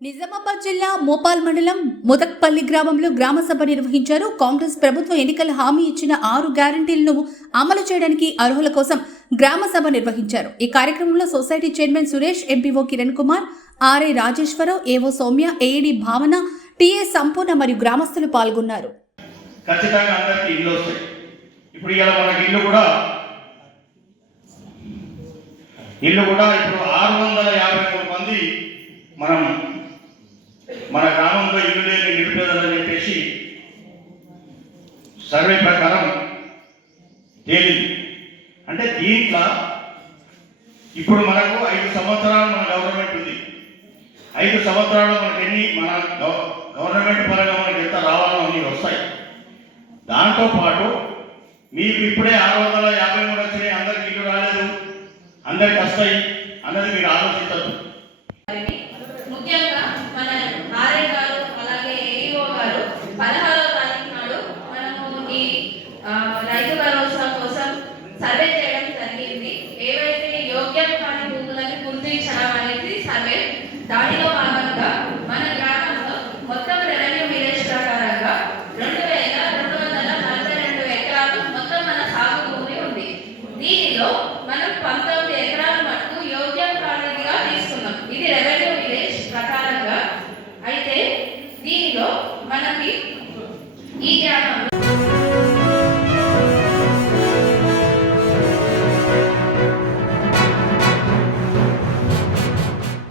నిజామాబాద్ జిల్లా మోపాల్ మండలం ముదక్పల్లి గ్రామంలో గ్రామసభ నిర్వహించారు. కాంగ్రెస్ ప్రభుత్వం ఎన్నికల హామీ ఇచ్చిన ఆరు గ్యారంటీలను అమలు చేయడానికి అర్హుల కోసం గ్రామసభ నిర్వహించారు. ఈ కార్యక్రమంలో society chairman Suresh MPO Kiran Kumar RI Rajeshwararao AO Soumya AED భావన టిఏ సంపూర్ణ మరియు గ్రామస్తులు పాల్గొన్నారు. ఖచ్చితంగా అందరికీ ఇల్లు వస్తాయి. ఇప్పుడు ఇలా మనకి ఇల్లు కూడా ఇల్లు కూడా ఇప్పుడు ఆరు వందల యాభై మూడు మంది మనం మన గ్రామంలో ఇల్లు లేని నిరుపేదలని చెప్పేసి సర్వే ప్రకారం తేలింది. అంటే దీంట్లో ఇప్పుడు మనకు ఐదు సంవత్సరాలు మన గవర్నమెంట్ ఉంది. ఐదు సంవత్సరాలు మనకి ఎన్ని? మన గవర్నమెంట్ పరంగా మనకి ఎంత రావాలో అన్నీ వస్తాయి. దాంతో పాటు మీకు ఇప్పుడే ఆరు వందల యాభై మూడు వచ్చినాయి అందరికి ఇల్లు రాలేదు అందరికి వస్తాయి అన్నది మీరు ఆలోచించద్దు. దానిలో భాగంగా మన గ్రామంలో మొత్తం రెవెన్యూ విలేజ్ ప్రకారంగా రెండు వేల రెండు వందల నలభై రెండు ఎకరాలు మొత్తం మన సాగు భూమి ఉంది. దీనిలో మనం పంతొమ్మిది ఎకరాల మటుకు యోగ్యం కానిదిగా తీసుకున్నాం. ఇది రెవెన్యూ